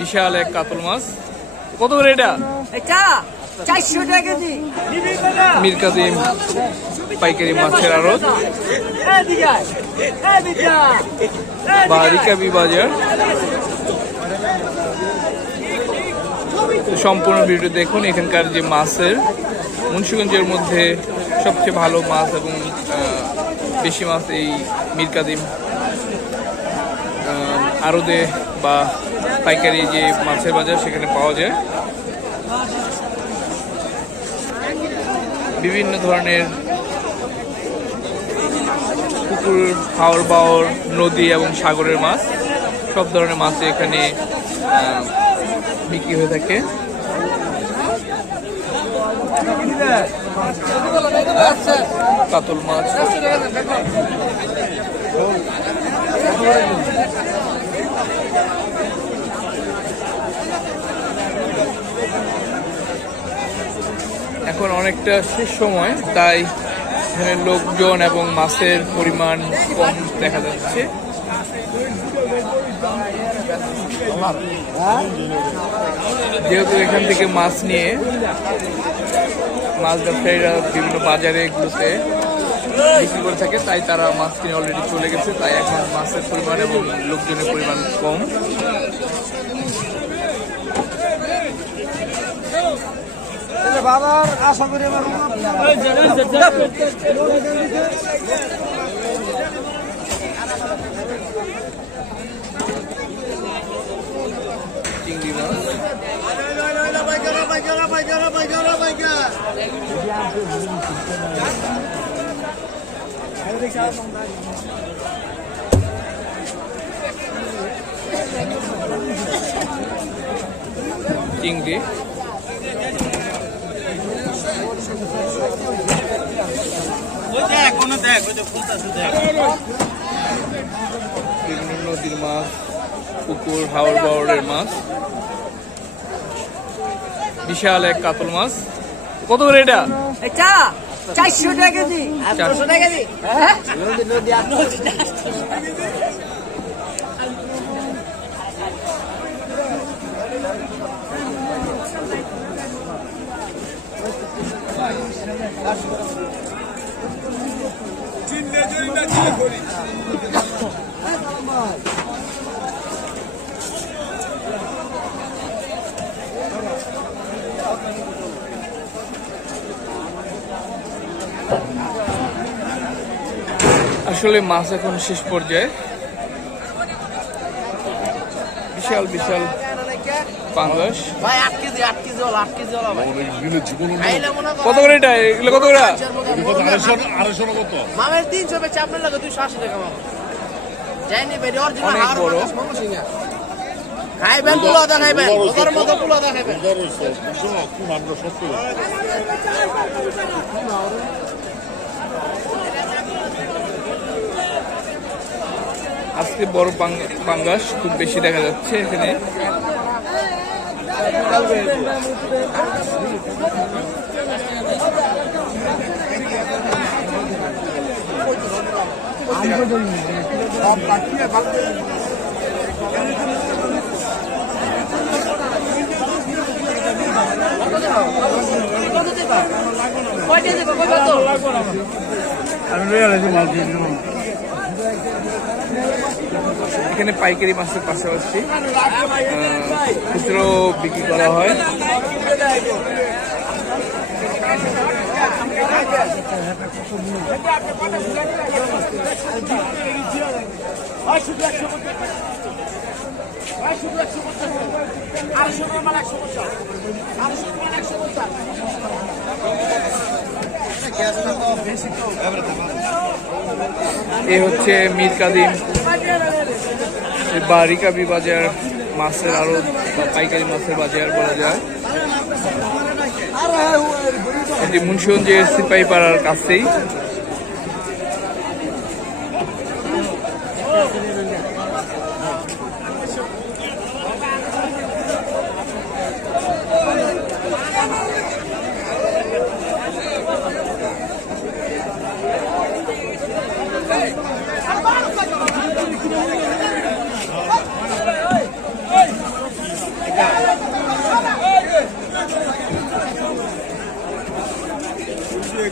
বিশাল এক কাতল মাছ। কত করে এটা? চারশো টাকা কেজি। মীর কাদিম পাইকারি মাছের আড়ত এদিকে আয়, এদিকে আয়, বা রিকাবি বাজার সম্পূর্ণ ভিডিও দেখুন এখানকার যে মাছের। মুন্সিগঞ্জের মধ্যে সবচেয়ে ভালো মাছ এবং বেশি মাছ এই মীর কাদিম আহ, আড়তে বা পাইকারি যে মাছের বাজার সেখানে পাওয়া যায়। বিভিন্ন ধরনের পুকুর হাওর বাওর, নদী এবং সাগরের মাছ, সব ধরনের মাছ এখানে বিক্রি হয়ে থাকে। কাতল মাছ। এখন অনেকটা শেষ সময়, তাই এখানে লোকজন এবং মাছের পরিমাণ কম দেখা যাচ্ছে। যেহেতু এখান থেকে মাছ নিয়ে মাছ ব্যবসায়ীরা বিভিন্ন বাজারে এগুলোতে বিক্রি করে থাকে, তাই তারা মাছ কিনে অলরেডি চলে গেছে, তাই এখন মাছের পরিমাণ এবং লোকজনের পরিমাণ কম। বাবার আশা করি আমার চিংড়ি। বিভিন্ন নদীর মাছ পুকুর হাওড় বাওড়ের মাছ। বিশাল এক কাতল মাছ। কত করে এটা? এটা চারশো টাকা কেজি। চারশো। টাকা কেজি হ্যাঁ আসলে মাছ এখন শেষ পর্যায়ে। বিশাল বিশাল পাঙ্গাস। ভাই আট কেজি হলো হলো ভাই। কত করে এটা? এগুলো কত করে? মামের তিনশো বেচে আপনার লাগে দুইশো আশি টাকা মামা। যাইনি বেরি অরিজিনাল অনেক হাড় বড়। মাংস সমস্যা নেই। খাইবেন পুলাদা খাইবেন ওদের মতো খাইবেন আজকে বড় পাঙ্গাস খুব বেশি দেখা যাচ্ছে এখানে। কয়টা দেবো? কয়টা তো এখানে পাইকারি মাছের পাশাপাশি খুচরো বিক্রি করা হয়। এ হচ্ছে মীর কাদিম। বা রিকাবি বাজার মাছের আরও পাইকারি মাছের বাজার বলা যায়। এটি মুন্সিগঞ্জের সিপাহী পাড়ার কাছেই। এখন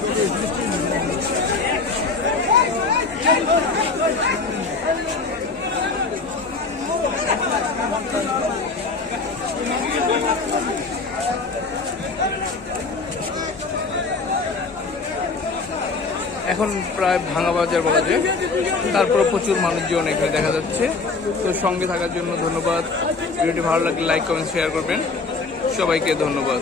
প্রায় ভাঙা বাজার বলা যায়। তারপর প্রচুর মানুষজন এখানে দেখা যাচ্ছে। তো সঙ্গে থাকার জন্য ধন্যবাদ। ভিডিওটি ভালো লাগলে লাইক কমেন্ট শেয়ার করবেন। সবাইকে ধন্যবাদ।